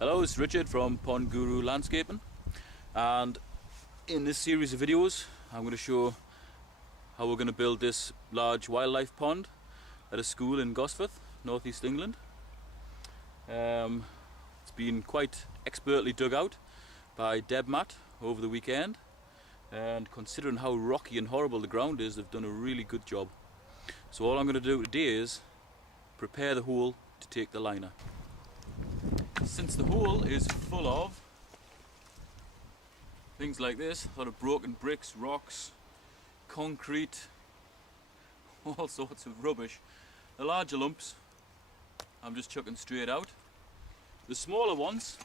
Hello, it's Richard from Pond Guru Landscaping, and in this series of videos I'm going to show how we're going to build this large wildlife pond at a school in Gosforth, northeast England. It's been quite expertly dug out by DebMat over the weekend, and considering how rocky and horrible the ground is, they've done a really good job. So all I'm going to do today is prepare the hole to take the liner. Since the hole is full of things like this, a lot of broken bricks, rocks, concrete, all sorts of rubbish, the larger lumps I'm just chucking straight out. The smaller ones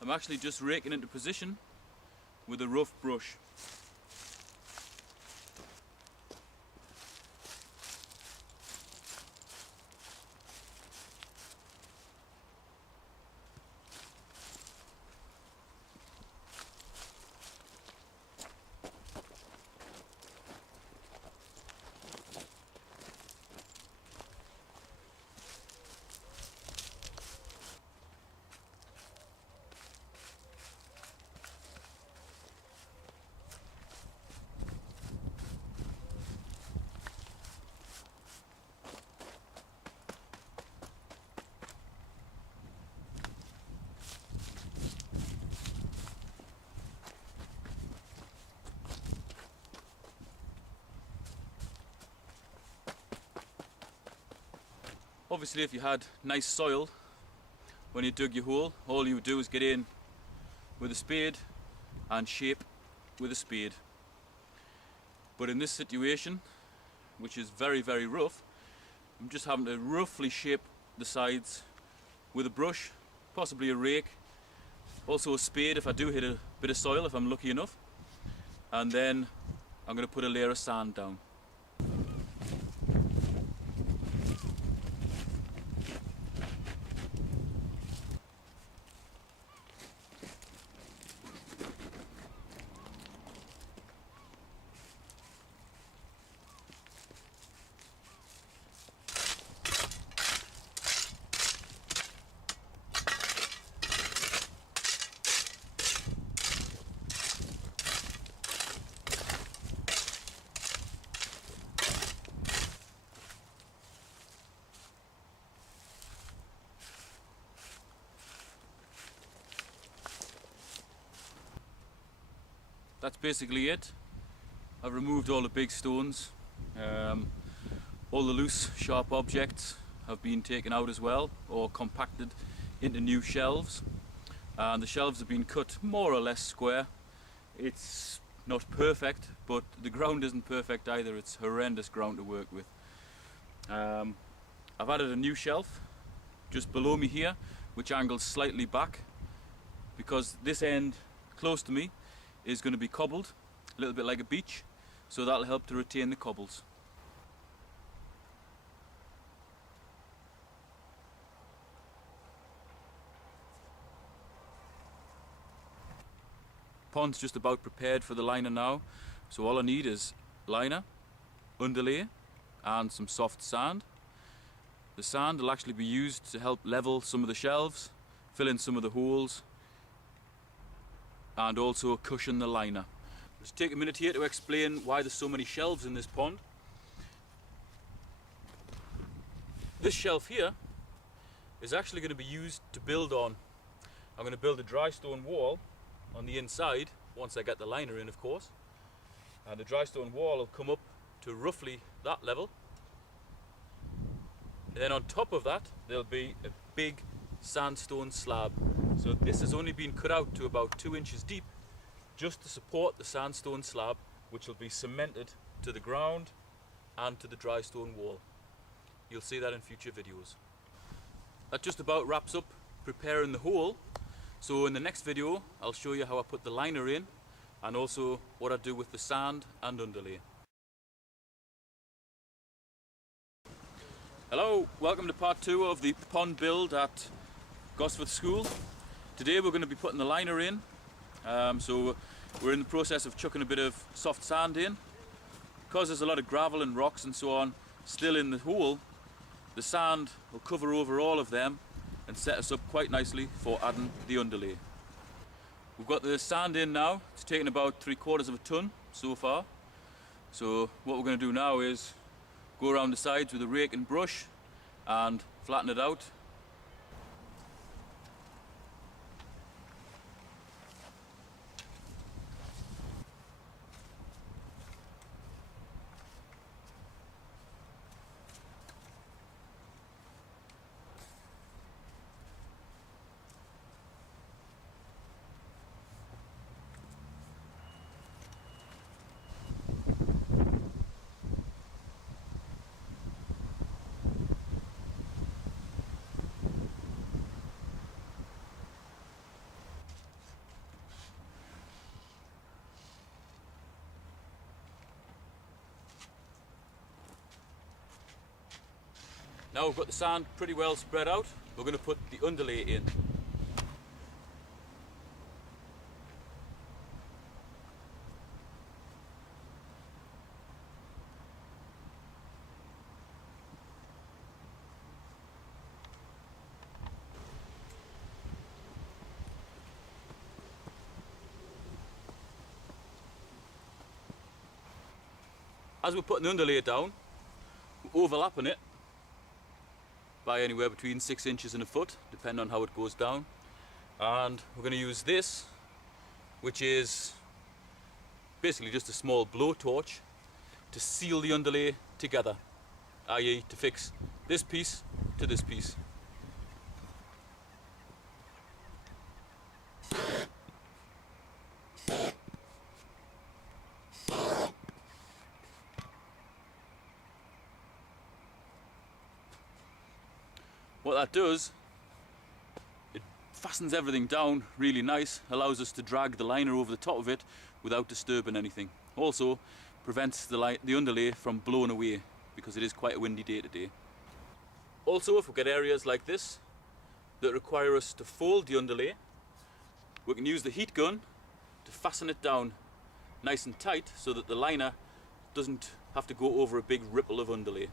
I'm actually just raking into position with a rough brush. Obviously, if you had nice soil when you dug your hole, all you would do is get in with a spade and shape with a spade. But in this situation, which is very, very rough, I'm just having to roughly shape the sides with a brush, possibly a rake, also a spade if I do hit a bit of soil, if I'm lucky enough. And then I'm going to put a layer of sand down. That's basically it. I've removed all the big stones. All the loose, sharp objects have been taken out as well, or compacted into new shelves. And the shelves have been cut more or less square. It's not perfect, but the ground isn't perfect either. It's horrendous ground to work with. I've added a new shelf just below me here, which angles slightly back, because this end close to me is going to be cobbled, a little bit like a beach, so that'll help to retain the cobbles. Pond's just about prepared for the liner now, so all I need is liner, underlay and some soft sand. The sand will actually be used to help level some of the shelves, fill in some of the holes, and also cushion the liner. Let's take a minute here to explain why there's so many shelves in this pond. This shelf here is actually going to be used to build on. I'm going to build a dry stone wall on the inside, once I get the liner in of course. And the dry stone wall will come up to roughly that level. And then on top of that there'll be a big sandstone slab. So this has only been cut out to about 2 inches deep, just to support the sandstone slab, which will be cemented to the ground and to the dry stone wall. You'll see that in future videos. That just about wraps up preparing the hole. So in the next video I'll show you how I put the liner in, and also what I do with the sand and underlay. Hello, welcome to part 2 of the pond build at Gosforth School. Today we're going to be putting the liner in. So we're in the process of chucking a bit of soft sand in. Because there's a lot of gravel and rocks and so on still in the hole, The sand will cover over all of them and set us up quite nicely for adding the underlay. We've got the sand in now. It's taken about 3/4 of a ton so far. So what we're going to do now is go around the sides with a rake and brush and flatten it out. Now we've got the sand pretty well spread out, we're going to put the underlay in. As we're putting the underlay down, we're overlapping it by anywhere between 6 inches and a foot, depending on how it goes down. And we're going to use this, which is basically just a small blowtorch, to seal the underlay together, i.e. to fix this piece to this piece. What that does, it fastens everything down really nice, allows us to drag the liner over the top of it without disturbing anything. Also prevents the underlay from blowing away, because it is quite a windy day today. Also, if we get areas like this that require us to fold the underlay, we can use the heat gun to fasten it down nice and tight so that the liner doesn't have to go over a big ripple of underlay.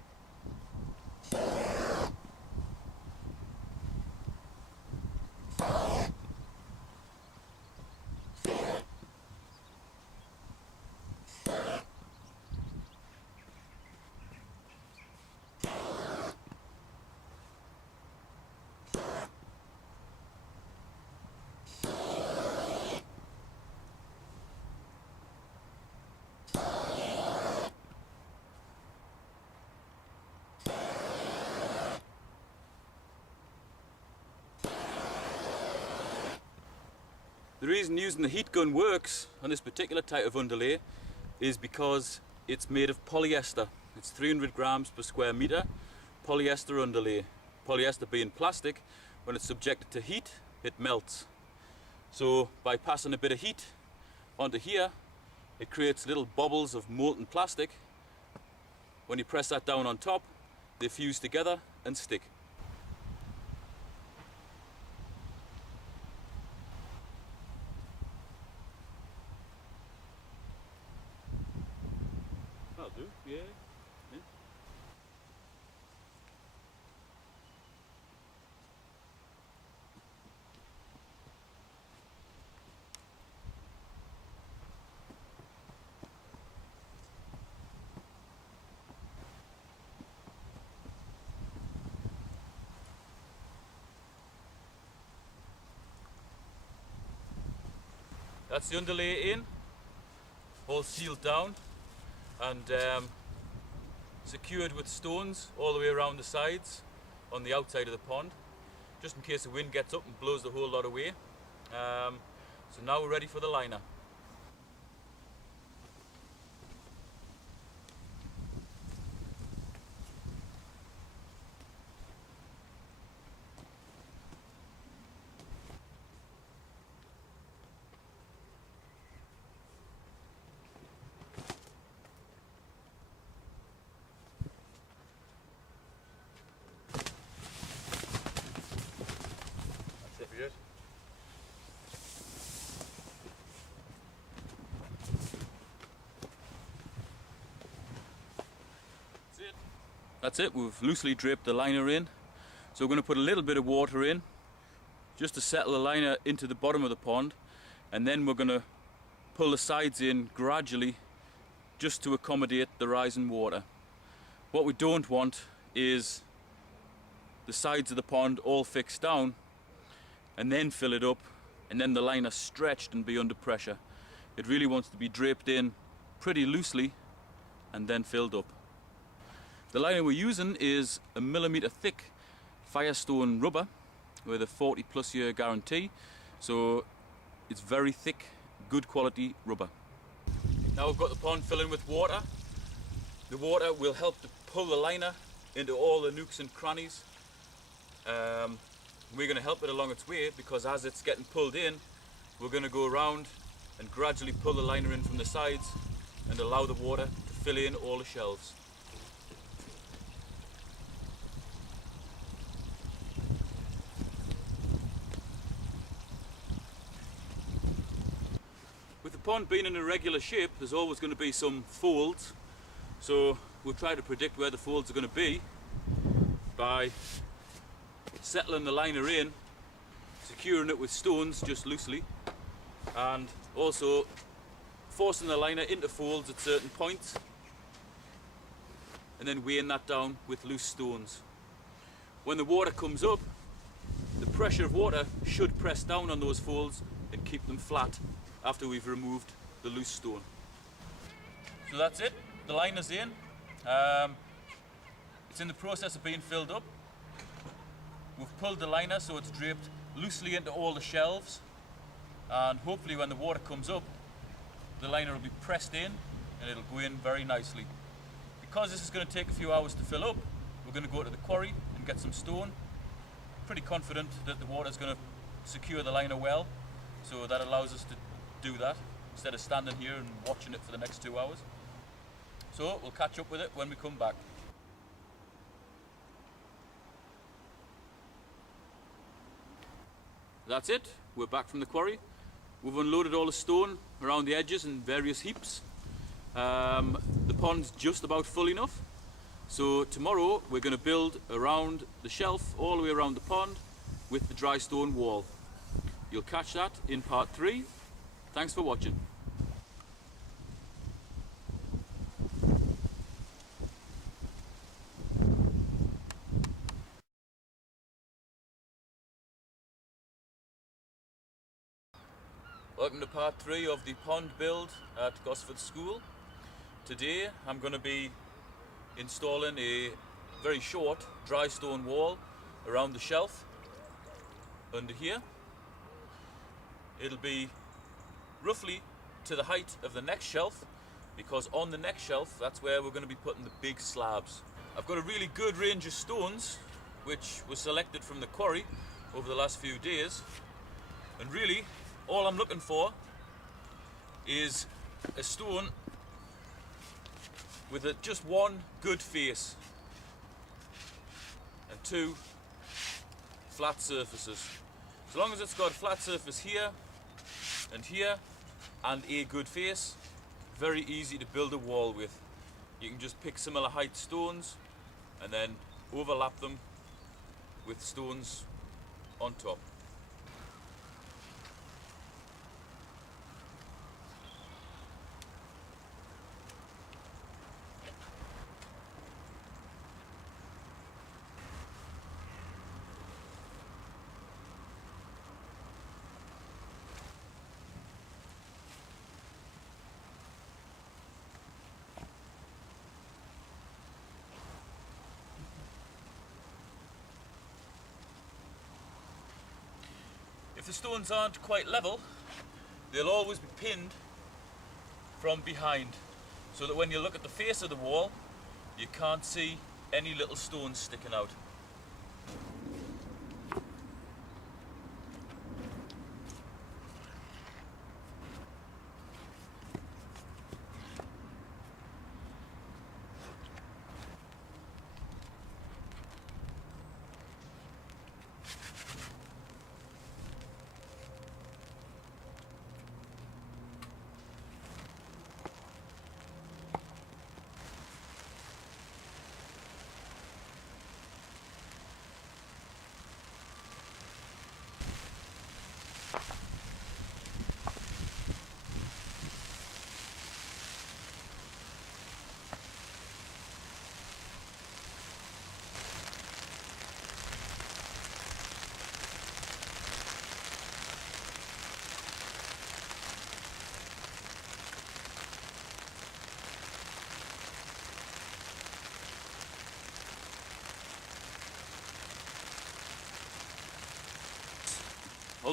The reason using the heat gun works on this particular type of underlay is because it's made of polyester. It's 300 grams per square meter polyester underlay. Polyester being plastic, when it's subjected to heat, it melts. So by passing a bit of heat onto here, it creates little bubbles of molten plastic. When you press that down on top, they fuse together and stick. That'll do, yeah. That's the underlay in, all sealed down and secured with stones all the way around the sides on the outside of the pond, just in case the wind gets up and blows the whole lot away. So now we're ready for the liner. That's it, we've loosely draped the liner in. So we're going to put a little bit of water in just to settle the liner into the bottom of the pond, and then we're going to pull the sides in gradually just to accommodate the rising water. What we don't want is the sides of the pond all fixed down and then fill it up and then the liner stretched and be under pressure. It really wants to be draped in pretty loosely and then filled up. The liner we're using is a millimetre thick Firestone rubber with a 40+ year guarantee, so it's very thick, good quality rubber. Now we've got the pond filling with water. The water will help to pull the liner into all the nooks and crannies. We're going to help it along its way, because as it's getting pulled in, we're going to go around and gradually pull the liner in from the sides and allow the water to fill in all the shelves. With the pond being in a regular shape, there's always going to be some folds, so we'll try to predict where the folds are going to be by settling the liner in, securing it with stones just loosely, and also forcing the liner into folds at certain points and then weighing that down with loose stones. When the water comes up, the pressure of water should press down on those folds and keep them flat after we've removed the loose stone. So that's it, the liner's in. It's in the process of being filled up. We've pulled the liner so it's draped loosely into all the shelves, and hopefully when the water comes up, the liner will be pressed in and it'll go in very nicely. Because this is going to take a few hours to fill up, we're going to go to the quarry and get some stone. Pretty confident that the water's going to secure the liner well, so that allows us to do that instead of standing here and watching it for the next 2 hours. So we'll catch up with it when we come back. That's it, we're back from the quarry. We've unloaded all the stone around the edges in various heaps. The pond's just about full enough. So tomorrow we're going to build around the shelf, all the way around the pond, with the dry stone wall. You'll catch that in part 3. Thanks for watching. Welcome to part 3 of the pond build at Gosford School. Today I'm going to be installing a very short dry stone wall around the shelf under here. It'll be roughly to the height of the next shelf, because on the next shelf that's where we're going to be putting the big slabs. I've got a really good range of stones which were selected from the quarry over the last few days, and really all I'm looking for is a stone with just one good face and 2 flat surfaces. As long as it's got a flat surface here and here and a good face, very easy to build a wall with. You can just pick similar height stones and then overlap them with stones on top. If the stones aren't quite level, they'll always be pinned from behind, so that when you look at the face of the wall, you can't see any little stones sticking out.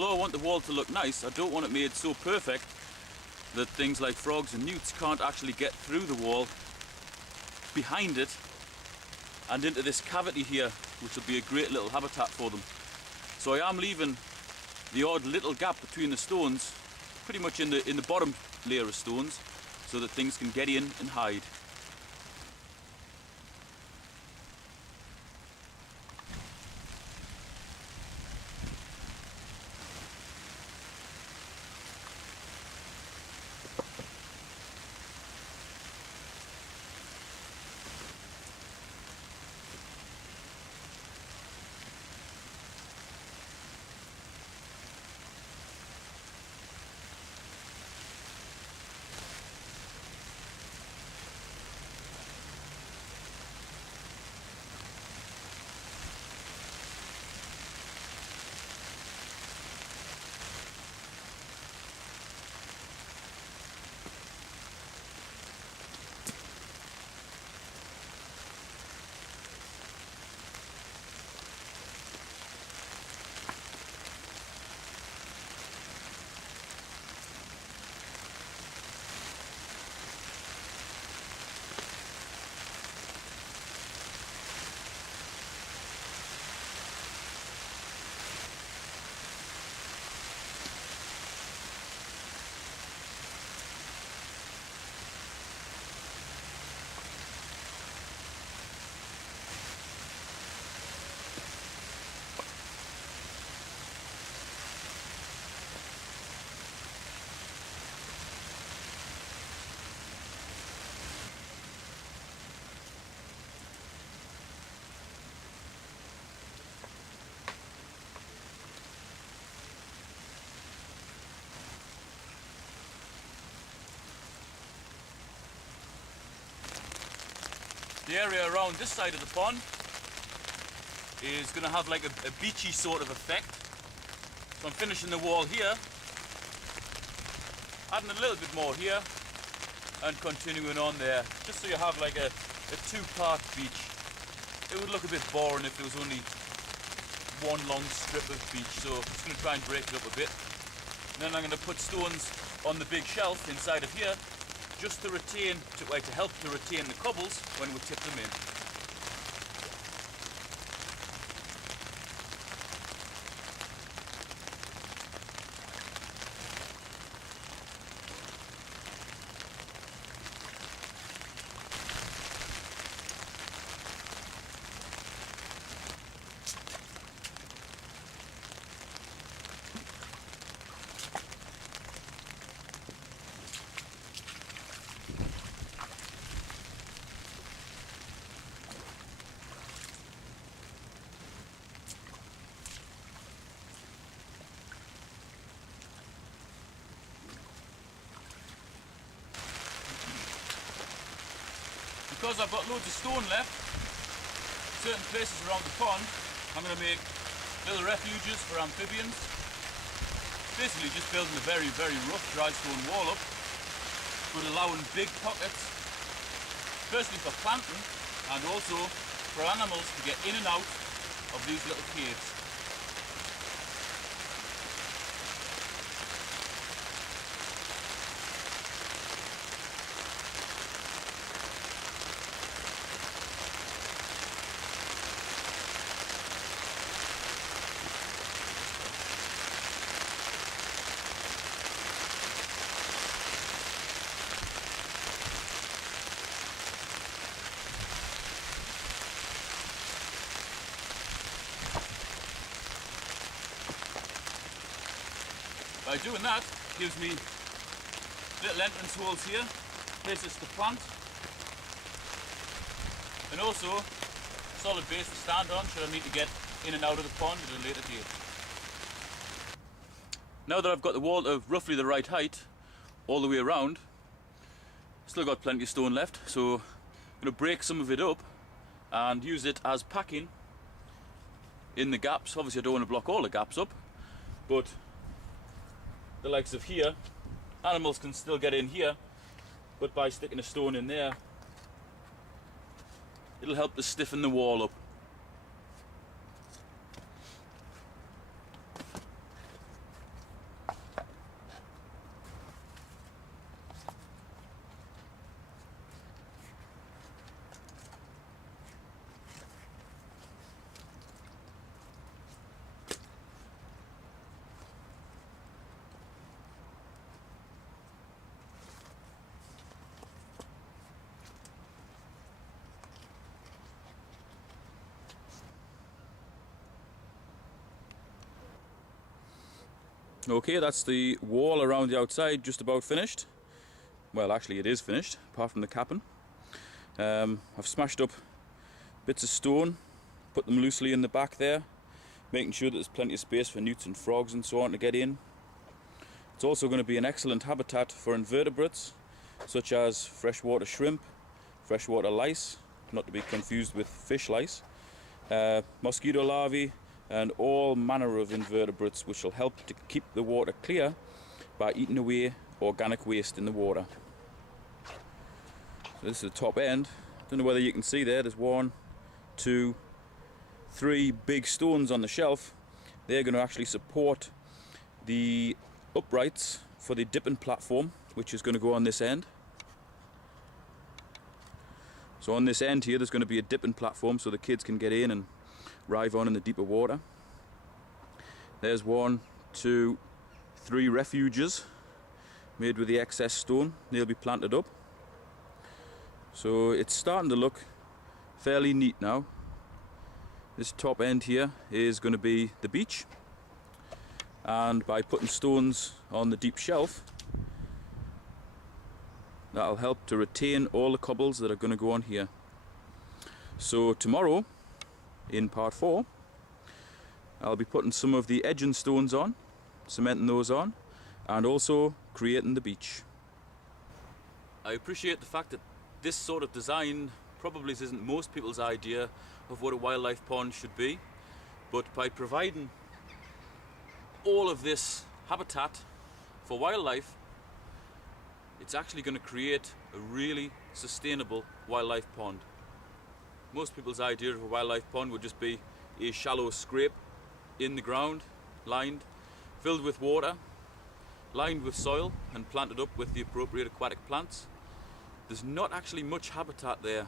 although I want the wall to look nice, I don't want it made so perfect that things like frogs and newts can't actually get through the wall behind it and into this cavity here, which will be a great little habitat for them. So I am leaving the odd little gap between the stones, pretty much in the bottom layer of stones, so that things can get in and hide. The area around this side of the pond is going to have like a beachy sort of effect. So I'm finishing the wall here, adding a little bit more here and continuing on there, just so you have like a two-part beach. It would look a bit boring if there was only one long strip of beach, so I'm just going to try and break it up a bit. And then I'm going to put stones on the big shelf inside of here, just to help to retain the cobbles when we tip them in. Because I've got loads of stone left, certain places around the pond, I'm going to make little refuges for amphibians. Basically just building a very, very rough dry stone wall up, but allowing big pockets, firstly for planting and also for animals to get in and out of these little caves. By doing that, gives me little entrance holes here, places to plant, and also a solid base to stand on should I need to get in and out of the pond at a later date. Now that I've got the wall of roughly the right height all the way around, still got plenty of stone left, so I'm going to break some of it up and use it as packing in the gaps. Obviously I don't want to block all the gaps up, but the likes of here, animals can still get in here, but by sticking a stone in there, it'll help to stiffen the wall up. Okay, that's the wall around the outside just about finished. Well, actually it is finished, apart from the capping. I've smashed up bits of stone, put them loosely in the back there, making sure that there's plenty of space for newts and frogs and so on to get in. It's also going to be an excellent habitat for invertebrates, such as freshwater shrimp, freshwater lice, not to be confused with fish lice, mosquito larvae, and all manner of invertebrates which will help to keep the water clear by eating away organic waste in the water. So this is the top end. Don't know whether you can see there's 1, 2, 3 big stones on the shelf. They're going to actually support the uprights for the dipping platform, which is going to go on this end. So on this end here there's going to be a dipping platform so the kids can get in and rive on in the deeper water. There's 1, 2, 3 refuges made with the excess stone. They'll be planted up. So it's starting to look fairly neat now. This top end here is going to be the beach, and by putting stones on the deep shelf, that'll help to retain all the cobbles that are going to go on here. So tomorrow, in part 4, I'll be putting some of the edging stones on, cementing those on, and also creating the beach. I appreciate the fact that this sort of design probably isn't most people's idea of what a wildlife pond should be, but by providing all of this habitat for wildlife, it's actually going to create a really sustainable wildlife pond. Most people's idea of a wildlife pond would just be a shallow scrape in the ground, lined, filled with water, lined with soil and planted up with the appropriate aquatic plants. There's not actually much habitat there,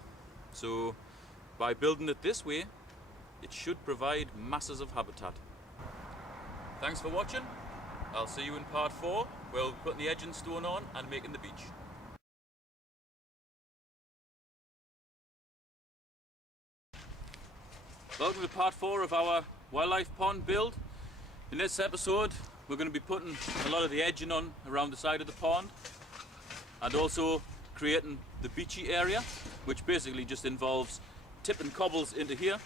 so by building it this way, it should provide masses of habitat. Thanks for watching. I'll see you in part 4, where we'll be putting the edging stone on and making the beach. Welcome to part 4 of our wildlife pond build. In this episode we're going to be putting a lot of the edging on around the side of the pond, and also creating the beachy area, which basically just involves tipping cobbles into here.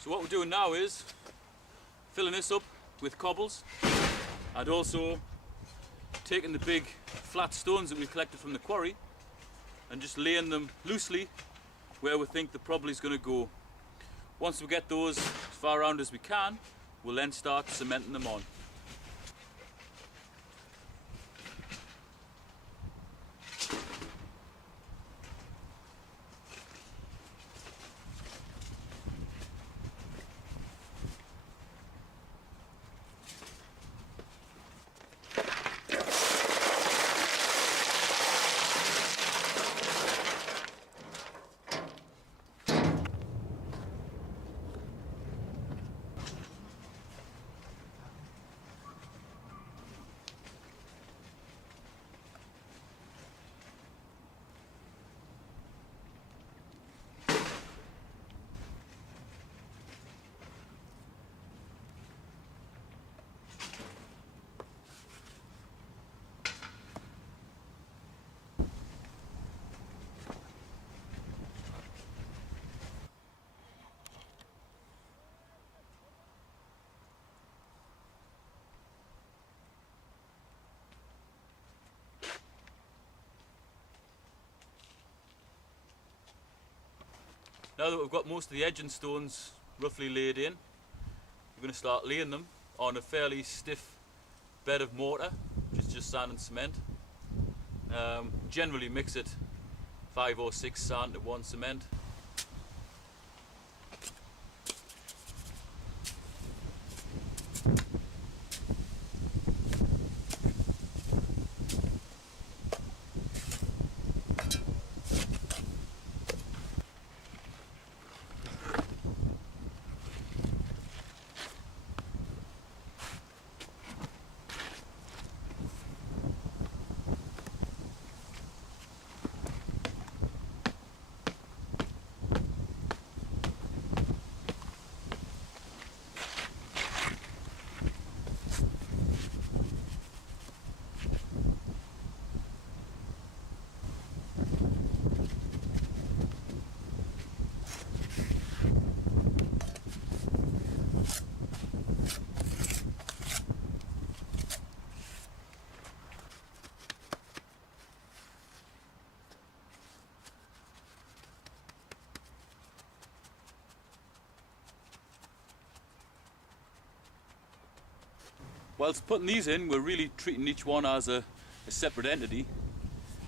So what we're doing now is filling this up with cobbles, and also taking the big flat stones that we collected from the quarry and just laying them loosely where we think the probably is going to go. Once we get those as far around as we can, we'll then start cementing them on. Now that we've got most of the edging stones roughly laid in, we're going to start laying them on a fairly stiff bed of mortar, which is just sand and cement. Generally mix it 5 or 6 sand to 1 cement. whilst putting these in, we're really treating each one as a separate entity,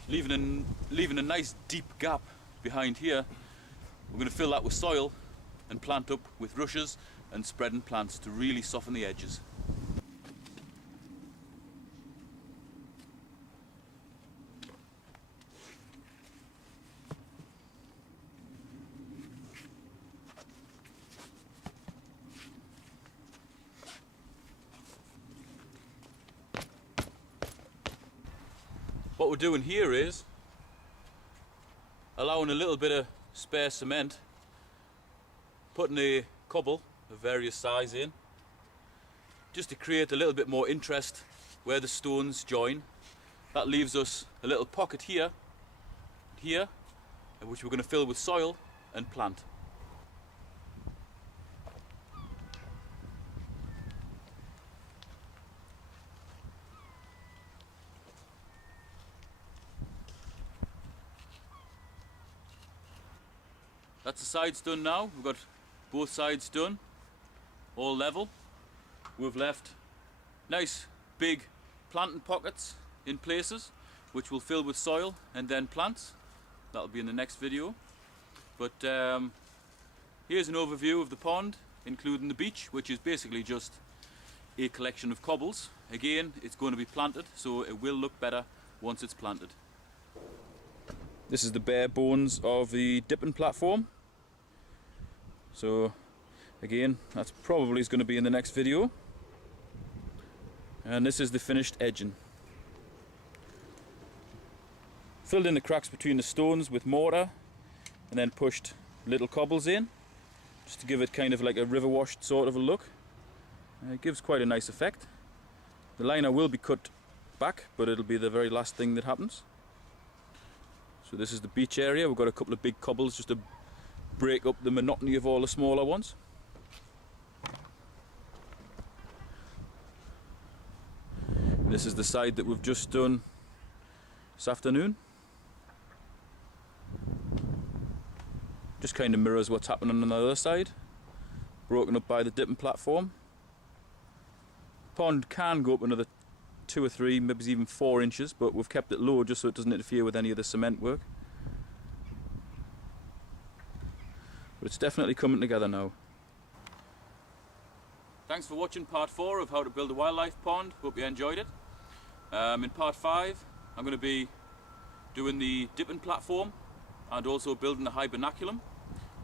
leaving a nice deep gap behind here. We're going to fill that with soil and plant up with rushes and spreading plants to really soften the edges. What we're doing here is allowing a little bit of spare cement, putting a cobble of various size in, just to create a little bit more interest where the stones join. That leaves us a little pocket here, which we're going to fill with soil and plant. That's the sides done now. We've got both sides done, all level. We've left nice big planting pockets in places, which we'll fill with soil and then plants. That'll be in the next video. But here's an overview of the pond, including the beach, which is basically just a collection of cobbles. Again, it's going to be planted, so it will look better once it's planted. This is the bare bones of the dipping platform. So again, that's probably going to be in the next video. And this is the finished edging. Filled in the cracks between the stones with mortar and then pushed little cobbles in just to give it kind of like a river washed sort of a look. It gives quite a nice effect. The liner will be cut back, but it'll be the very last thing that happens. So this is the beach area. We've got a couple of big cobbles just to break up the monotony of all the smaller ones. This is the side that we've just done this afternoon. Just kind of mirrors what's happening on the other side. Broken up by the dipping platform. Pond can go up another 2 or 3, maybe even 4 inches, but we've kept it low just so it doesn't interfere with any of the cement work. But it's definitely coming together now. Thanks for watching part 4 of how to build a wildlife pond. Hope you enjoyed it. In part 5 I'm going to be doing the dipping platform and also building a hibernaculum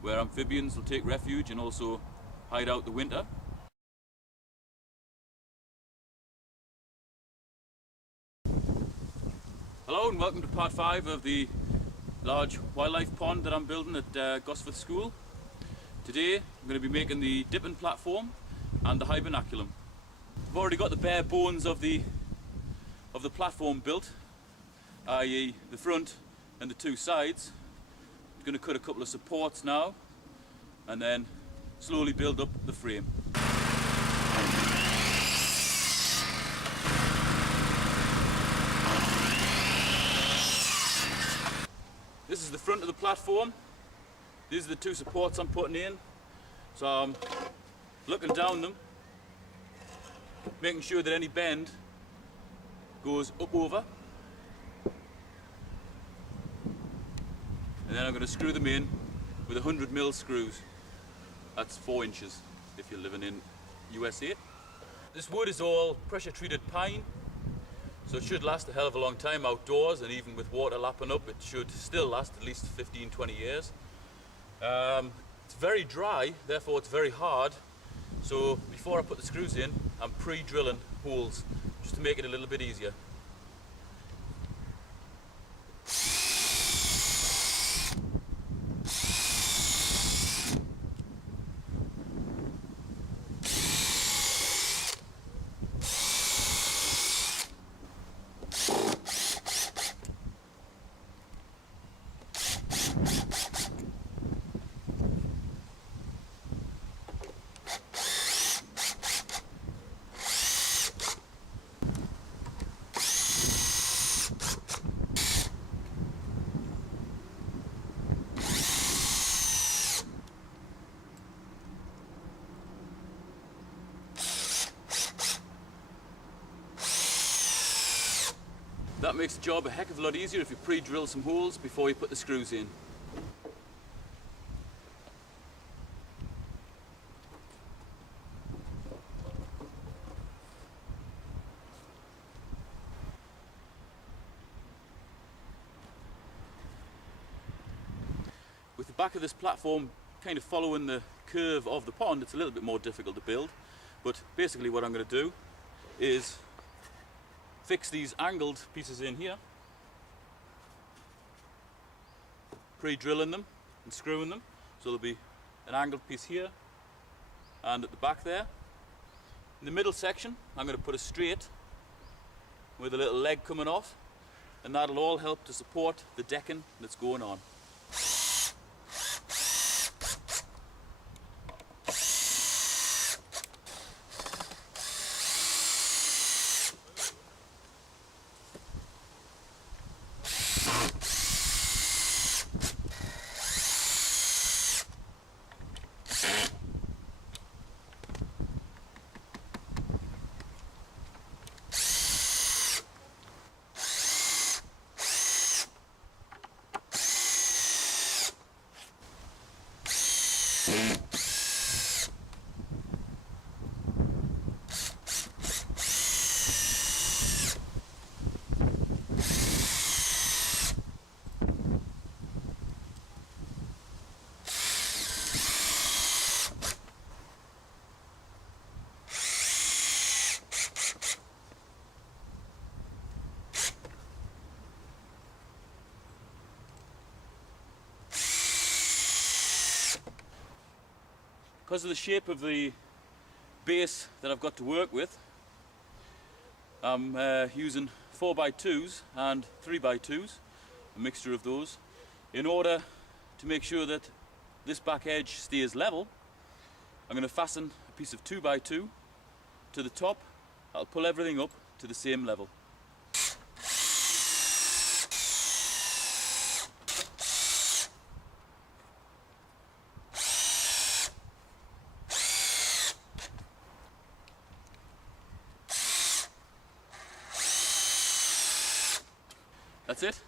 where amphibians will take refuge and also hide out the winter. Hello and welcome to part 5 of the large wildlife pond that I'm building at Gosforth School. Today I'm going to be making the dipping platform and the hibernaculum. I've already got the bare bones of the platform built, i.e. the front and the 2 sides. I'm going to cut a couple of supports now and then slowly build up the frame. This is the front of the platform. These are the 2 supports I'm putting in. So I'm looking down them, making sure that any bend goes up over. And then I'm going to screw them in with 100mm screws. That's 4 inches if you're living in USA. This wood is all pressure treated pine. So it should last a hell of a long time outdoors, and even with water lapping up, it should still last at least 15-20 years. It's very dry, therefore it's very hard. So before I put the screws in, I'm pre-drilling holes just to make it a little bit easier. makes the job a heck of a lot easier if you pre-drill some holes before you put the screws in. With the back of this platform kind of following the curve of the pond, it's a little bit more difficult to build, but basically what I'm going to do is fix these angled pieces in here, pre-drilling them and screwing them, so there'll be an angled piece here and at the back there. In the middle section I'm going to put a straight with a little leg coming off, and that'll all help to support the decking that's going on. Because of the shape of the base that I've got to work with, I'm using 4x2s and 3x2s, a mixture of those, in order to make sure that this back edge stays level. I'm going to fasten a piece of 2x2 to the top. I'll pull everything up to the same level. That's it.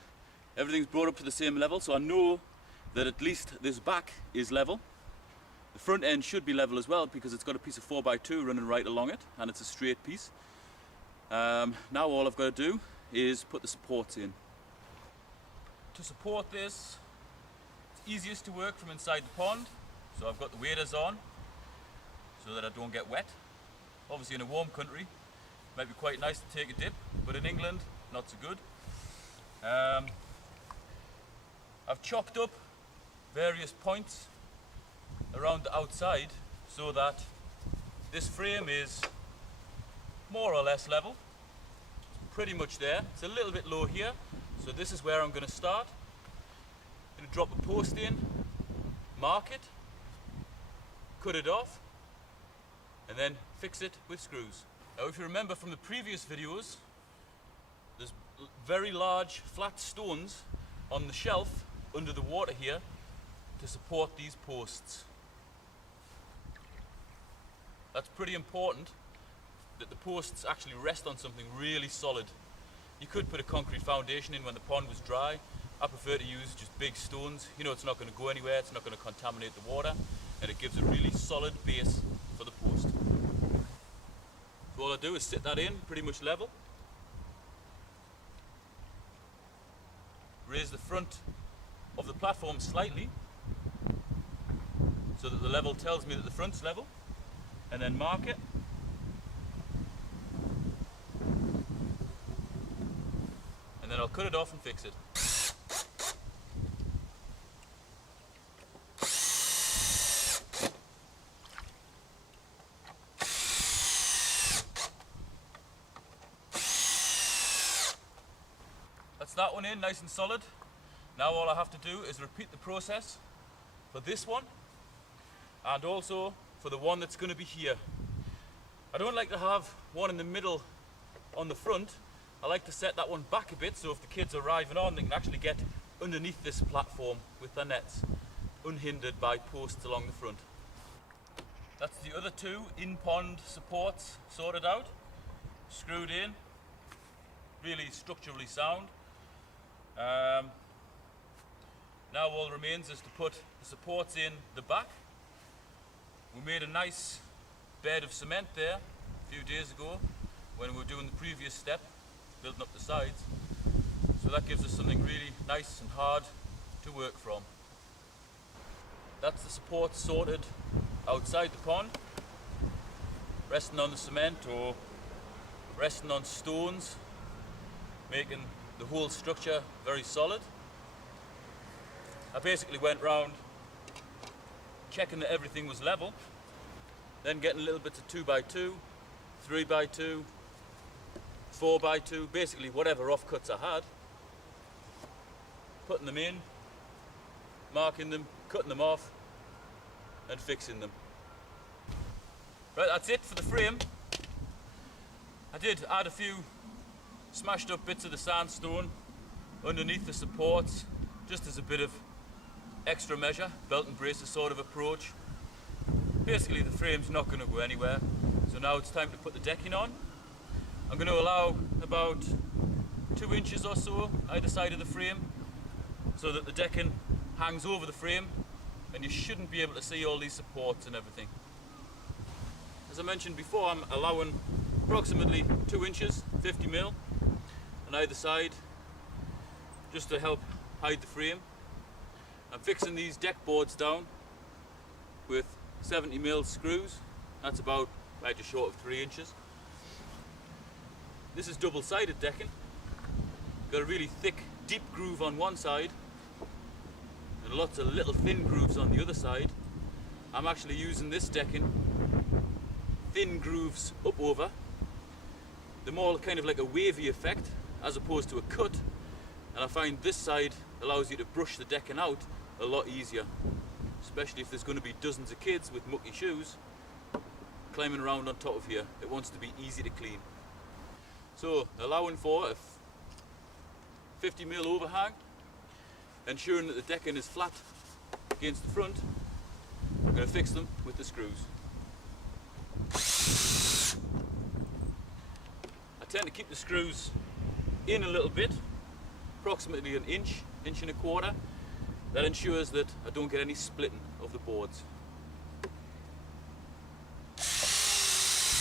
Everything's brought up to the same level, so I know that at least this back is level. The front end should be level as well because it's got a piece of 4x2 running right along it and it's a straight piece. Now all I've got to do is put the supports in. To support this, it's easiest to work from inside the pond, so I've got the waders on so that I don't get wet. Obviously in a warm country it might be quite nice to take a dip, but in England not so good. I've chopped up various points around the outside so that this frame is more or less level. It's pretty much there. It's a little bit low here, so this is where I'm going to start. I'm going to drop a post in, mark it, cut it off, and then fix it with screws. Now if you remember from the previous videos, there's very large flat stones on the shelf under the water here to support these posts. That's pretty important, that the posts actually rest on something really solid. You could put a concrete foundation in when the pond was dry. I prefer to use just big stones. You know, it's not going to go anywhere, it's not going to contaminate the water, and it gives a really solid base for the post. So all I do is sit that in pretty much level. Raise the front of the platform slightly so that the level tells me that the front's level, and then mark it. And then I'll cut it off and fix it. That's that one in, nice and solid. Now all I have to do is repeat the process for this one and also for the one that's going to be here. I don't like to have one in the middle on the front. I like to set that one back a bit so if the kids are arriving on, they can actually get underneath this platform with their nets, unhindered by posts along the front. That's the other two in-pond supports sorted out, screwed in, really structurally sound. Now all remains is to put the supports in the back. We made a nice bed of cement there a few days ago when we were doing the previous step, building up the sides. So that gives us something really nice and hard to work from. That's the support sorted outside the pond, resting on the cement or resting on stones, making the whole structure very solid. I basically went round checking that everything was level, then getting little bits of 2x2, 3x2, 4x2, basically whatever offcuts I had, putting them in, marking them, cutting them off and fixing them. Right, that's it for the frame. I did add a few smashed up bits of the sandstone underneath the supports just as a bit of extra measure, belt and braces sort of approach. Basically the frame's not going to go anywhere, so now it's time to put the decking on. I'm going to allow about 2 inches or so either side of the frame so that the decking hangs over the frame and you shouldn't be able to see all these supports and everything. As I mentioned before, I'm allowing approximately 2 inches, 50mm on either side just to help hide the frame. I'm fixing these deck boards down with 70mm screws. That's about right just short of 3 inches. This is double-sided decking. Got a really thick, deep groove on one side and lots of little thin grooves on the other side. I'm actually using this decking thin grooves up over. They're more kind of like a wavy effect as opposed to a cut, and I find this side allows you to brush the decking out a lot easier, especially if there's going to be dozens of kids with mucky shoes climbing around on top of here. It wants to be easy to clean. So allowing for a 50mm overhang, ensuring that the decking is flat against the front. I'm going to fix them with the screws. I tend to keep the screws in a little bit, approximately an inch, inch and a quarter. That ensures that I don't get any splitting of the boards.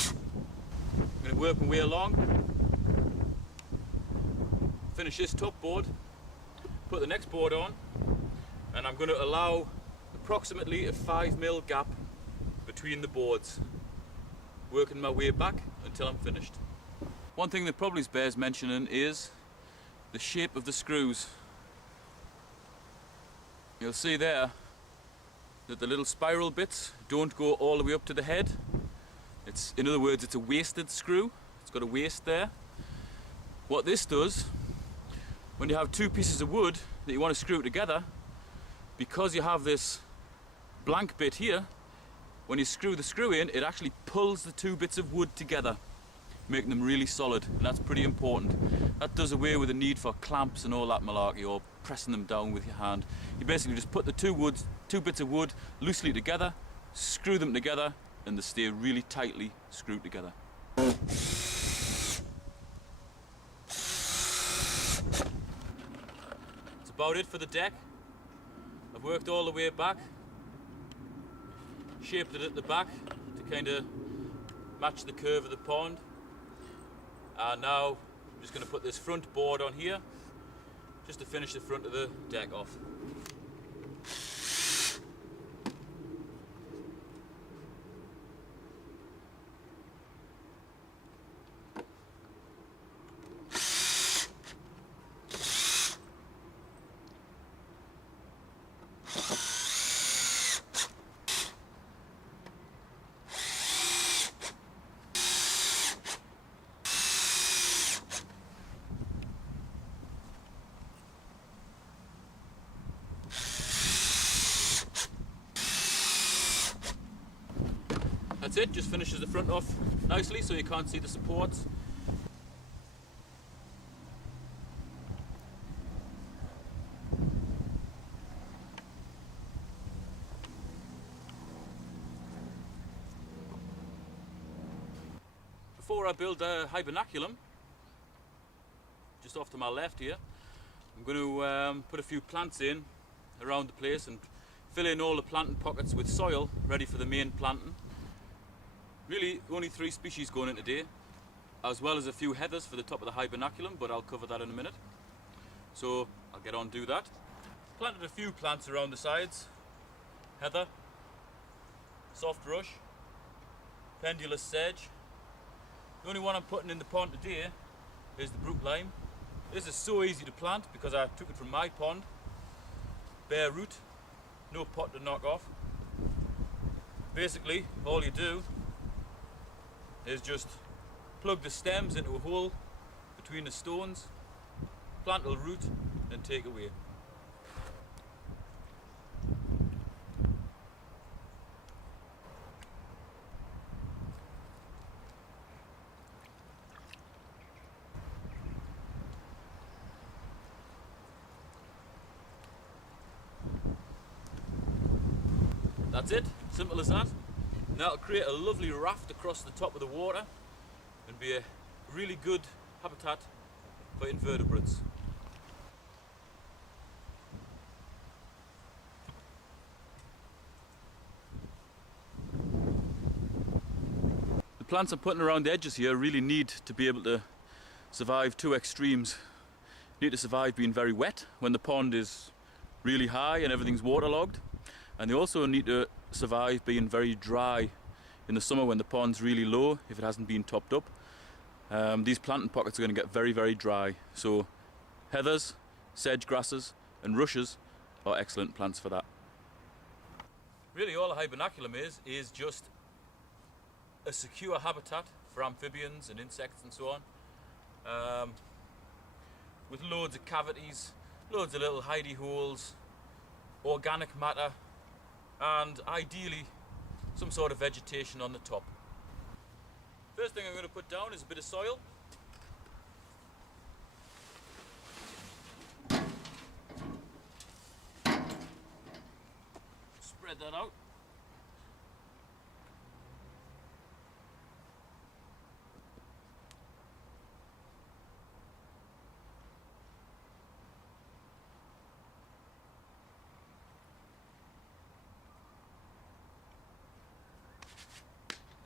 I'm going to work my way along, finish this top board, put the next board on, and I'm going to allow approximately a 5mm gap between the boards, working my way back until I'm finished. One thing that probably bears mentioning is the shape of the screws. You'll see there that the little spiral bits don't go all the way up to the head. In other words, it's a wasted screw. It's got a waste there. What this does, when you have two pieces of wood that you want to screw together, because you have this blank bit here, when you screw the screw in, it actually pulls the two bits of wood together, making them really solid, and that's pretty important. That does away with the need for clamps and all that malarkey, or pressing them down with your hand. You basically just put the two bits of wood loosely together, screw them together, and they stay really tightly screwed together. That's about it for the deck. I've worked all the way back, shaped it at the back to kind of match the curve of the pond. And now I'm just going to put this front board on here just to finish the front of the deck off. That's it, just finishes the front off nicely so you can't see the supports. Before I build a hibernaculum, just off to my left here. I'm going to put a few plants in around the place and fill in all the planting pockets with soil ready for the main planting. Really only 3 species going in today, as well as a few heathers for the top of the Hibernaculum, but I'll cover that in a minute. So I'll get on and do that. Planted a few plants around the sides. Heather, soft rush, pendulous sedge. The only one I'm putting in the pond today is the brook lime. This is so easy to plant because I took it from my pond. Bare root, no pot to knock off. Basically, all you do is just plug the stems into a hole between the stones, plant will root and take away. That's it, simple as that. Now it'll create a lovely raft across the top of the water and be a really good habitat for invertebrates. The plants I'm putting around the edges here really need to be able to survive 2 extremes. Need to survive being very wet when the pond is really high and everything's waterlogged. And they also need to survive being very dry in the summer when the pond's really low, if it hasn't been topped up. These planting pockets are going to get very, very dry. So heathers, sedge grasses and rushes are excellent plants for that. Really all a Hibernaculum is just a secure habitat for amphibians and insects and so on. With loads of cavities, loads of little hidey holes, organic matter, and ideally some sort of vegetation on the top. First thing I'm going to put down is a bit of soil. Spread that out.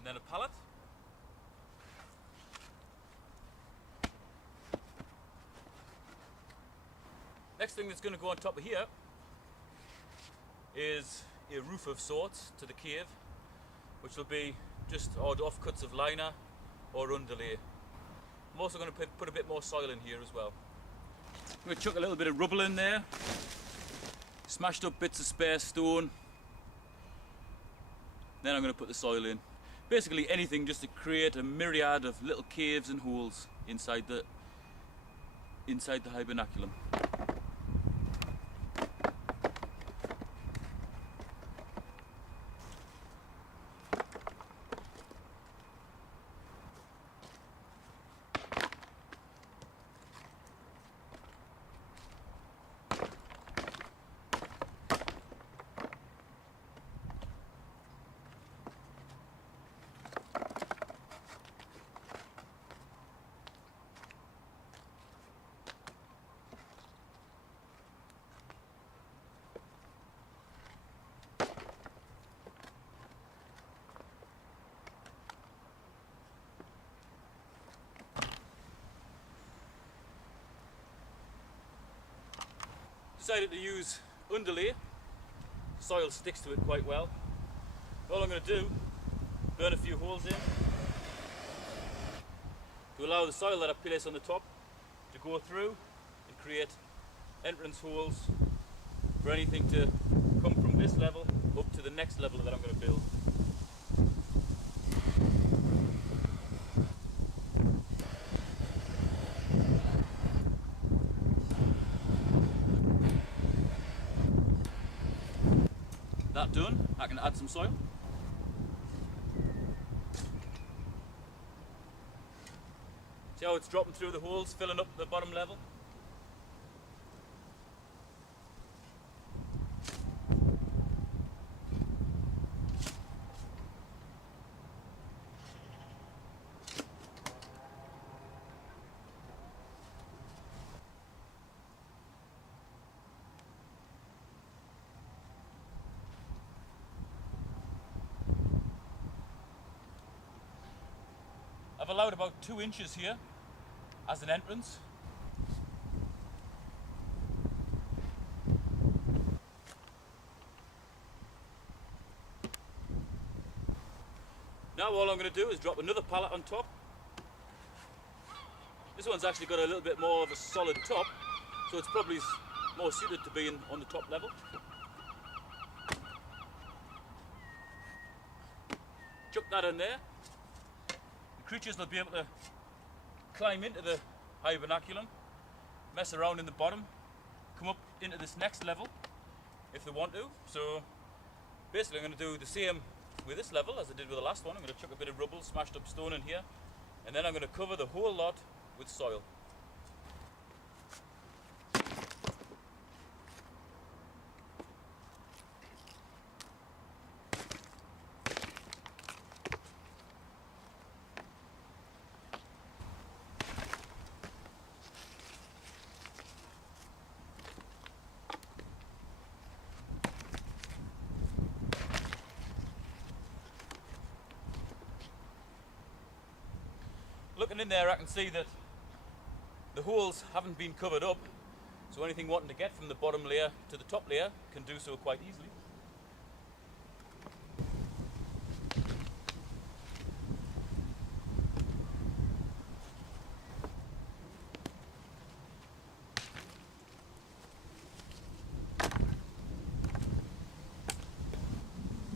And then a pallet. Next thing that's going to go on top of here is a roof of sorts to the cave, which will be just odd offcuts of liner or underlay. I'm also going to put a bit more soil in here as well. I'm going to chuck a little bit of rubble in there, smashed up bits of spare stone, then I'm going to put the soil in. Basically anything just to create a myriad of little caves and holes inside the Hibernaculum. Decided to use underlay. Soil sticks to it quite well. All I'm going to do, burn a few holes in to allow the soil that I place on the top to go through and create entrance holes for anything to come from this level up to the next level that I'm going to build. That done, I can add some soil. See how it's dropping through the holes, filling up the bottom level? allowed about 2 inches here as an entrance. Now all I'm going to do is drop another pallet on top. This one's actually got a little bit more of a solid top, so it's probably more suited to being on the top level. Chuck that in there. The creatures will be able to climb into the hibernaculum, mess around in the bottom, come up into this next level if they want to. So basically I'm going to do the same with this level as I did with the last one. I'm going to chuck a bit of rubble, smashed up stone in here, and then I'm going to cover the whole lot with soil. Looking in there, I can see that the holes haven't been covered up, so anything wanting to get from the bottom layer to the top layer can do so quite easily.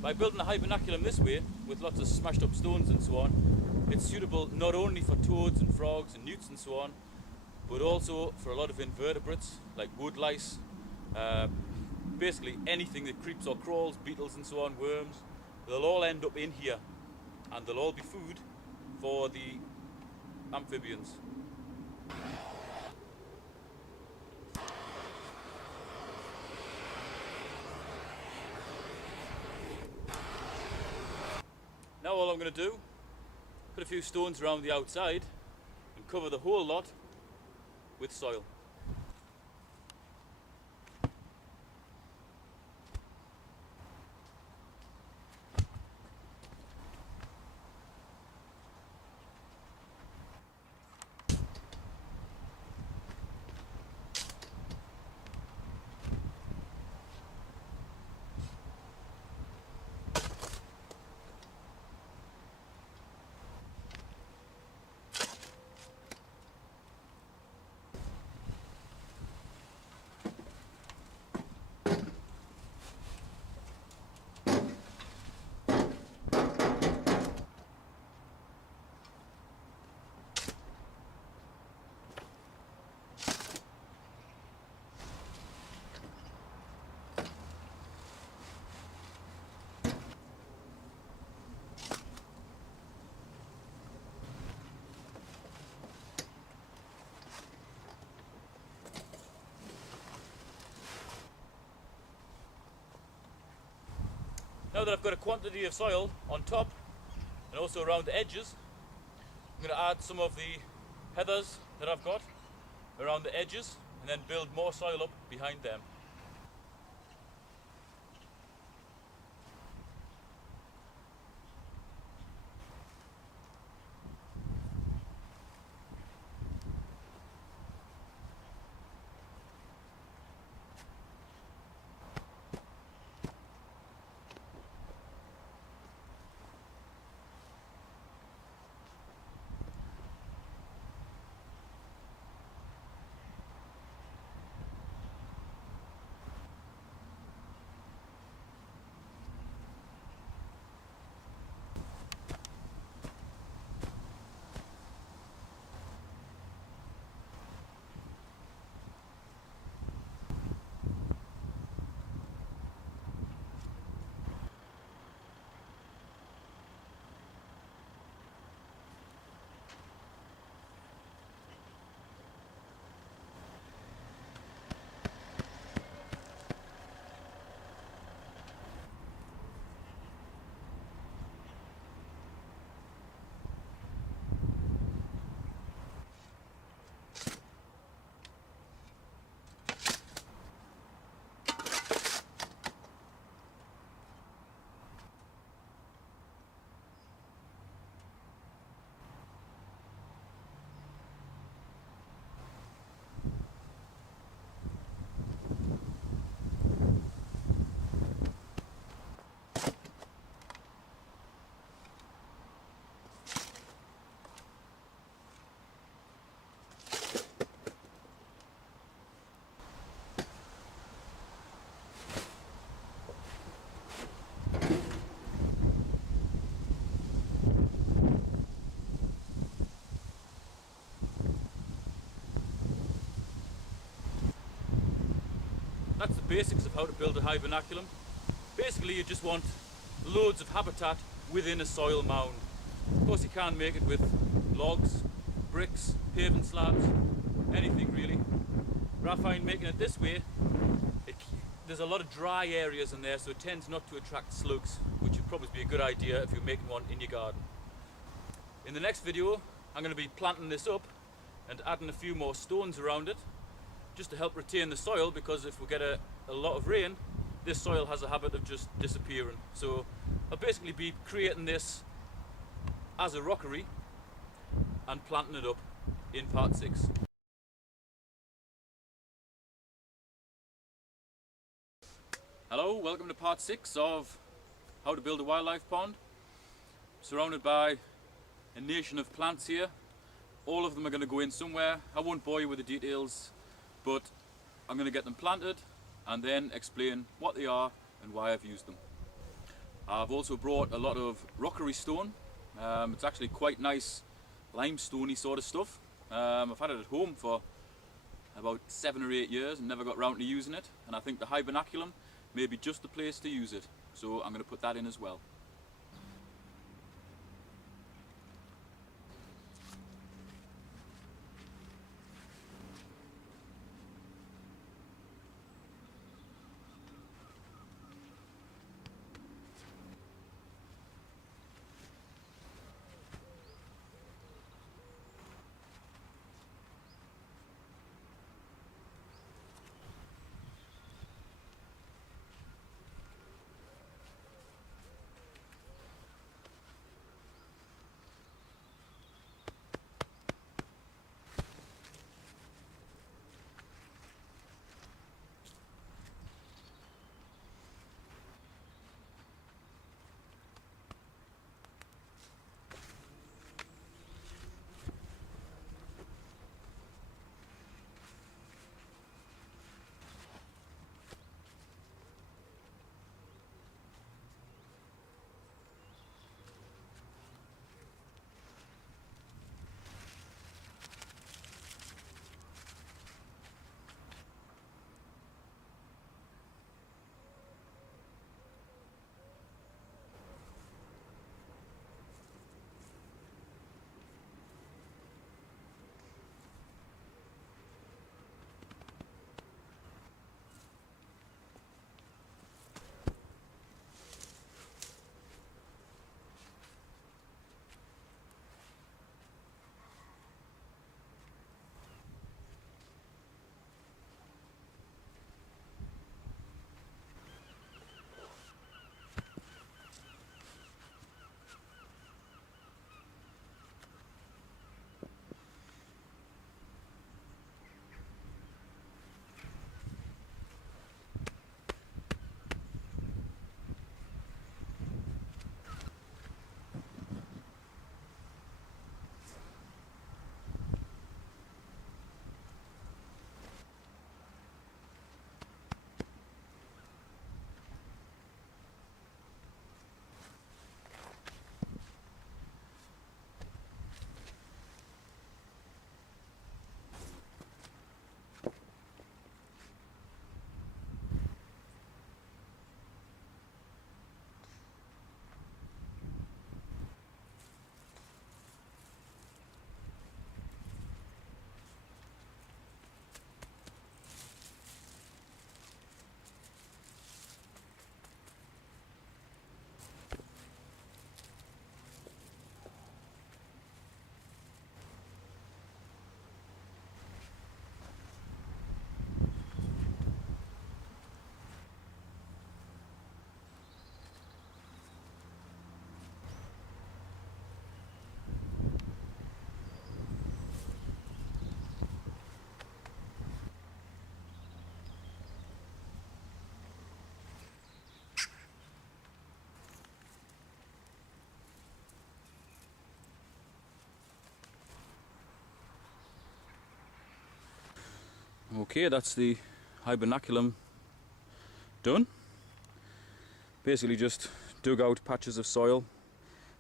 By building a hibernaculum this way, with lots of smashed up stones and so on, it's suitable not only for toads and frogs and newts and so on, but also for a lot of invertebrates like woodlice, basically anything that creeps or crawls, beetles and so on, worms. They'll all end up in here and they'll all be food for the amphibians. Now all I'm going to do, put a few stones around the outside and cover the whole lot with soil. Now that I've got a quantity of soil on top and also around the edges, I'm going to add some of the heathers that I've got around the edges and then build more soil up behind them. that's the basics of how to build a hibernaculum. Basically you just want loads of habitat within a soil mound. Of course you can make it with logs, bricks, paving slabs, anything really. But I find making it this way, there's a lot of dry areas in there, so it tends not to attract slugs, which would probably be a good idea if you're making one in your garden. In the next video I'm going to be planting this up and adding a few more stones around it, just to help retain the soil, because if we get a lot of rain, this soil has a habit of just disappearing. So I'll basically be creating this as a rockery and planting it up in part 6. Hello, welcome to part 6 of how to build a wildlife pond. Surrounded by a nation of plants here. All of them are going to go in somewhere. I won't bore you with the details, but I'm going to get them planted and then explain what they are and why I've used them. I've also brought a lot of rockery stone. It's actually quite nice limestoney sort of stuff. I've had it at home for about 7 or 8 years and never got round to using it, and I think the hibernaculum may be just the place to use it, so I'm going to put that in as well. Okay, that's the hibernaculum done. Basically just dug out patches of soil,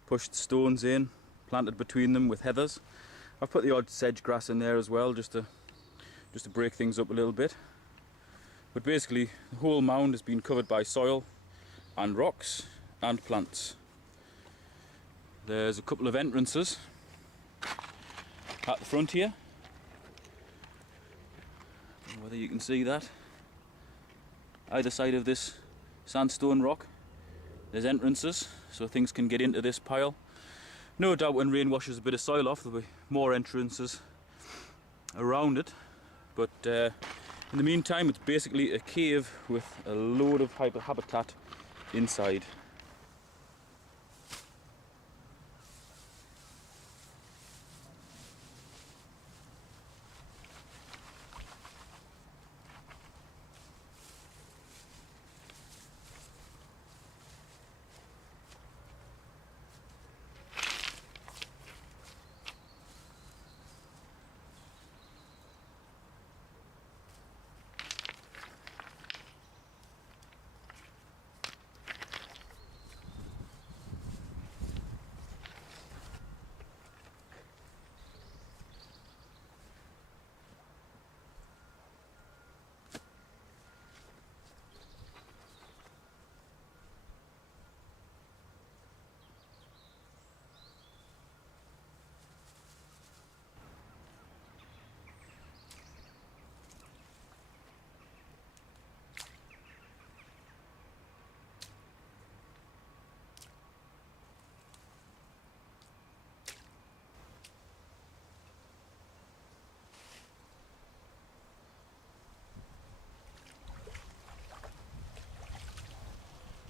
pushed stones in, planted between them with heathers. I've put the odd sedge grass in there as well, just to break things up a little bit. But basically the whole mound has been covered by soil and rocks and plants. There's a couple of entrances at the front here. I don't know whether you can see that. Either side of this sandstone rock there's entrances so things can get into this pile. No doubt when rain washes a bit of soil off there'll be more entrances around it, but in the meantime it's basically a cave with a load of habitat inside.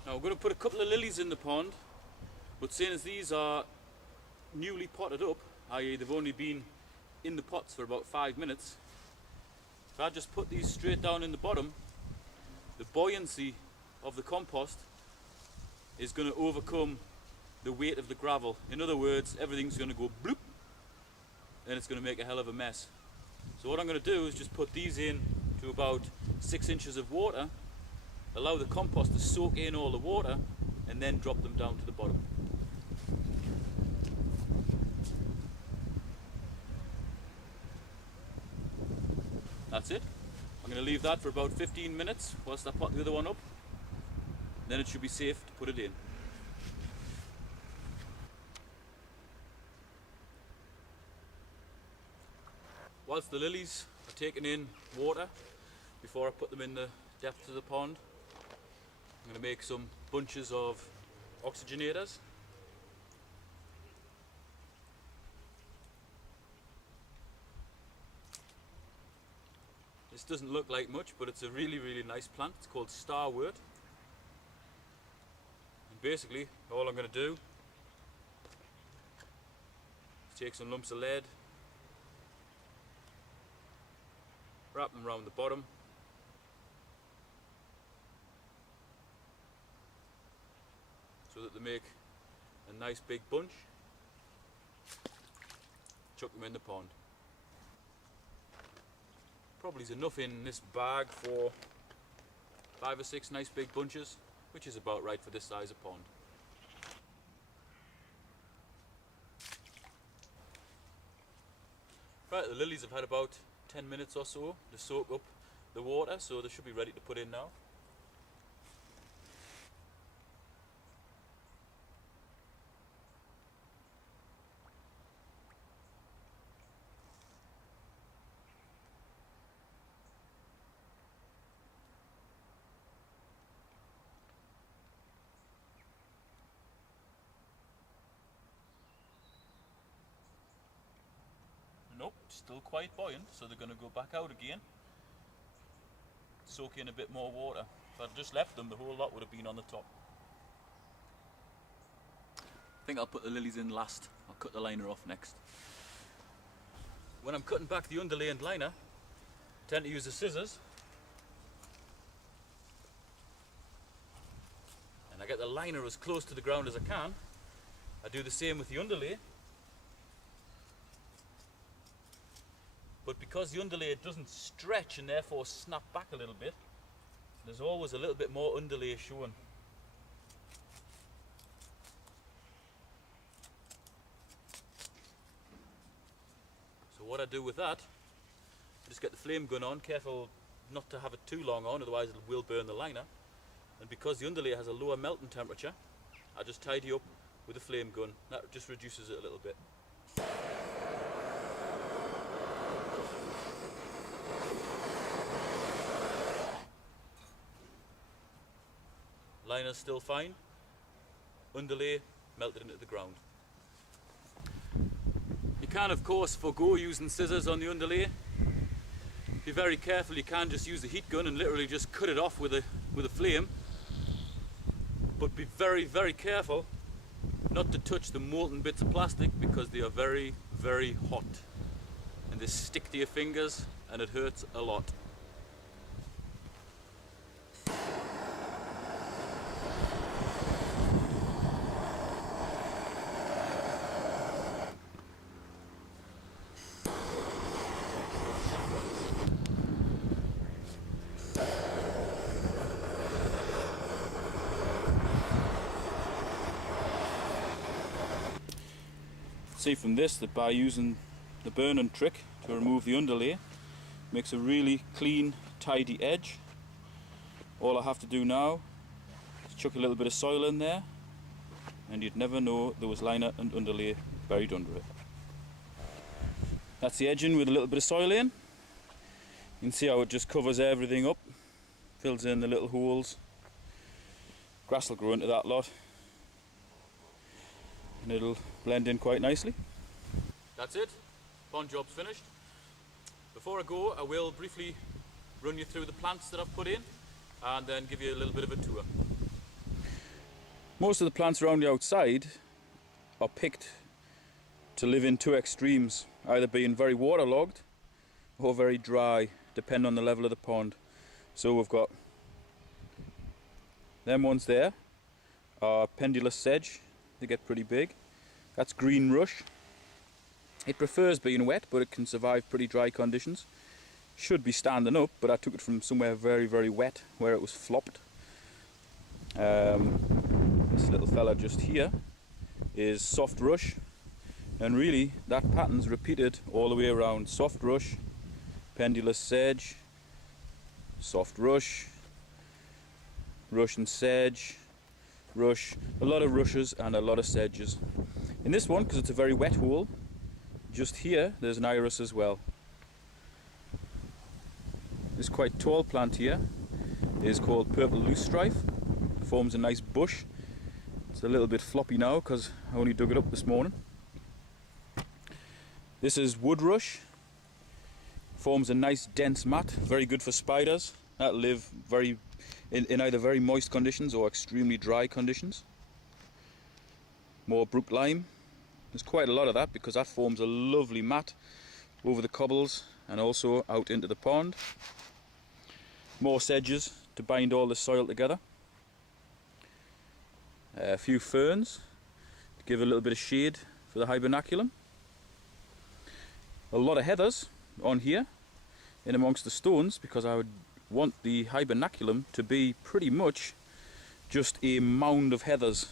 Now we're going to put a couple of lilies in the pond, but seeing as these are newly potted up, i.e. they've only been in the pots for about 5 minutes, if I just put these straight down in the bottom, the buoyancy of the compost is going to overcome the weight of the gravel. In other words, everything's going to go bloop and it's going to make a hell of a mess. So what I'm going to do is just put these in to about 6 inches of water, allow the compost to soak in all the water and then drop them down to the bottom. That's it. I'm going to leave that for about 15 minutes whilst I pot the other one up. Then it should be safe to put it in. Whilst the lilies are taking in water before I put them in the depths of the pond, I'm going to make some bunches of oxygenators. This doesn't look like much, but it's a really nice plant. It's called starwort. And basically all I'm going to do is take some lumps of lead, wrap them around the bottom, so that they make a nice big bunch. Chuck them in the pond. Probably is enough in this bag for 5 or 6 nice big bunches, which is about right for this size of pond. Right, the lilies have had about 10 minutes or so to soak up the water, so they should be ready to put in now. Nope, still quite buoyant, so they're going to go back out again, soak in a bit more water. If I'd just left them, the whole lot would have been on the top. I think I'll put the lilies in last. I'll cut the liner off next. When I'm cutting back the underlay and liner, I tend to use the scissors, and I get the liner as close to the ground as I can. I do the same with the underlay. But because the underlay doesn't stretch and therefore snap back a little bit, there's always a little bit more underlay showing. So what I do with that, I just get the flame gun on, careful not to have it too long on, otherwise it will burn the liner. And because the underlay has a lower melting temperature, I just tidy up with a flame gun. That just reduces it a little bit. Liner's still fine. Underlay melted into the ground. You can of course forego using scissors on the underlay. Be very careful, you can just use the heat gun and literally just cut it off with a flame. But be very, very careful not to touch the molten bits of plastic because they are very, very hot. And they stick to your fingers and it hurts a lot. See from this that by using the burn-in trick to remove the underlay makes a really clean, tidy edge. All I have to do now is chuck a little bit of soil in there and you'd never know there was liner and underlay buried under it. That's the edging with a little bit of soil in. You can see how it just covers everything up, fills in the little holes. Grass will grow into that lot and it'll blend in quite nicely. That's it, pond job's finished. Before I go, I will briefly run you through the plants that I've put in and then give you a little bit of a tour. Most of the plants around the outside are picked to live in two extremes, either being very waterlogged or very dry, depending on the level of the pond. So we've got them ones there are pendulous sedge. They get pretty big. That's green rush. It prefers being wet, but it can survive pretty dry conditions. Should be standing up, but I took it from somewhere very, very wet where it was flopped. This little fella just here is soft rush, and really that pattern's repeated all the way around. Soft rush, pendulous sedge, soft rush, rush and sedge, rush, a lot of rushes and a lot of sedges. In this one, because it's a very wet hole, just here there's an iris as well. This quite tall plant here is called purple loosestrife. It forms a nice bush. It's a little bit floppy now because I only dug it up this morning. This is wood rush. Forms a nice dense mat, very good for spiders that live in either very moist conditions or extremely dry conditions. More brook lime. There's quite a lot of that because that forms a lovely mat over the cobbles and also out into the pond. More sedges to bind all the soil together. A few ferns to give a little bit of shade for the hibernaculum. A lot of heathers on here in amongst the stones because I would want the hibernaculum to be pretty much just a mound of heathers.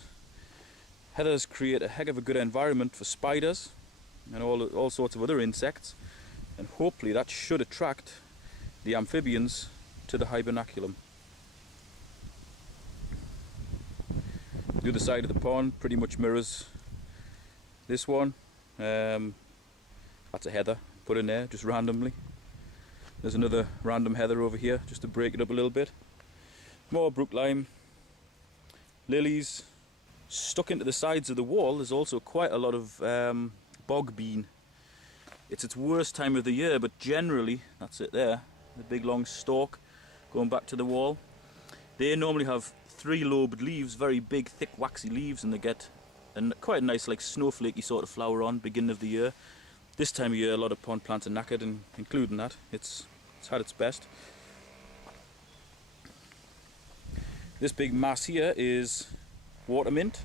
Heathers create a heck of a good environment for spiders and all sorts of other insects, and hopefully that should attract the amphibians to the hibernaculum. The other side of the pond pretty much mirrors this one. That's a heather put in there just randomly. There's another random heather over here just to break it up a little bit. More brook lime, lilies. Stuck into the sides of the wall there's also quite a lot of bog bean. It's its worst time of the year, but generally, that's it there, the big long stalk going back to the wall. They normally have three-lobed leaves, very big, thick, waxy leaves, and they get quite a nice, like snowflakey sort of flower on beginning of the year. This time of year, a lot of pond plants are knackered, and including that, it's had its best. This big mass here is water mint.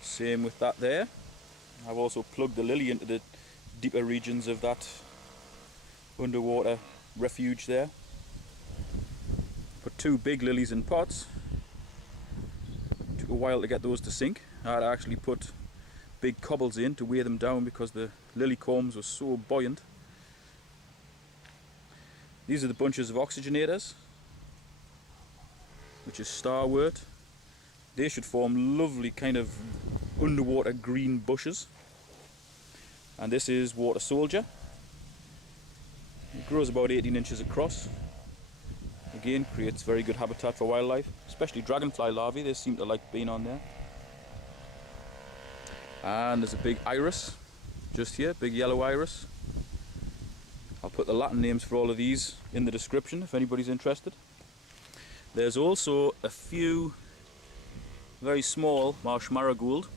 Same with that there. I've also plugged the lily into the deeper regions of that underwater refuge there. Put two big lilies in pots. Took a while to get those to sink. I had to actually put big cobbles in to weigh them down because the lily combs were so buoyant. These are the bunches of oxygenators, which is starwort. They should form lovely kind of underwater green bushes. And this is water soldier. It grows about 18 inches across. Again, creates very good habitat for wildlife, especially dragonfly larvae. They seem to like being on there. And there's a big iris just here, big yellow iris. I'll put the Latin names for all of these in the description if anybody's interested. There's also a few very small marsh marigold.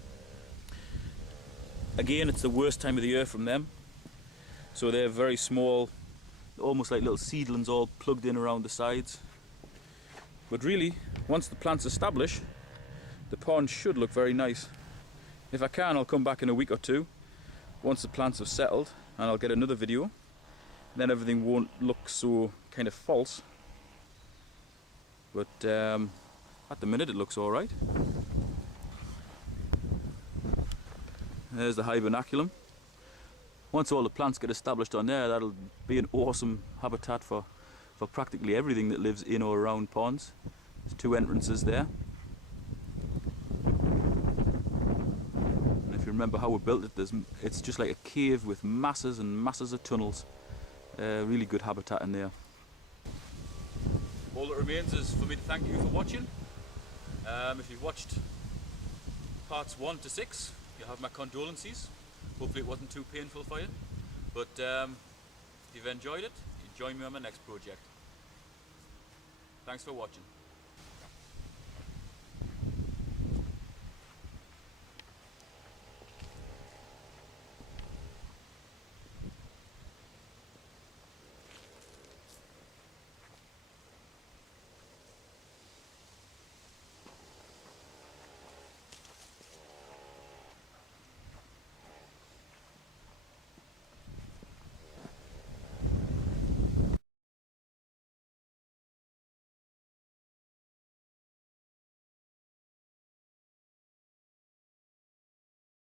Again, it's the worst time of the year from them. So they're very small, almost like little seedlings all plugged in around the sides. But really, once the plant's established, the pond should look very nice. If I can, I'll come back in a week or two once the plants have settled, and I'll get another video. Then everything won't look so kind of false. But at the minute it looks alright. There's the hibernaculum. Once all the plants get established on there, that'll be an awesome habitat for practically everything that lives in or around ponds. There's two entrances there. And if you remember how we built it, it's just like a cave with masses and masses of tunnels. Really good habitat in there. All that remains is for me to thank you for watching. If you've watched parts 1 to 6, you have my condolences. Hopefully it wasn't too painful for you. But if you've enjoyed it, you join me on my next project. Thanks for watching.